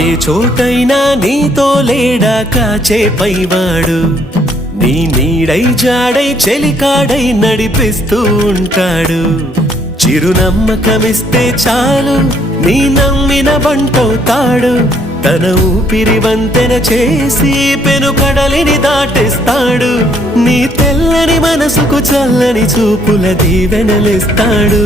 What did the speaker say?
ఏ చోటైనా నీతో లేడా కాచే పైవాడు, నీ నీడై జాడై చెలికాడై నడిపిస్తూ ఉంటాడు. చిరునమ్మకమిస్తే చాలు నీ నమ్మిన బంటవుతాడు. తన ఊపిరి వంతెన చేసి పెను కడలిని దాటేస్తాడు. నీ తెల్లని మనసుకు చల్లని చూపుల దీవెనలిస్తాడు.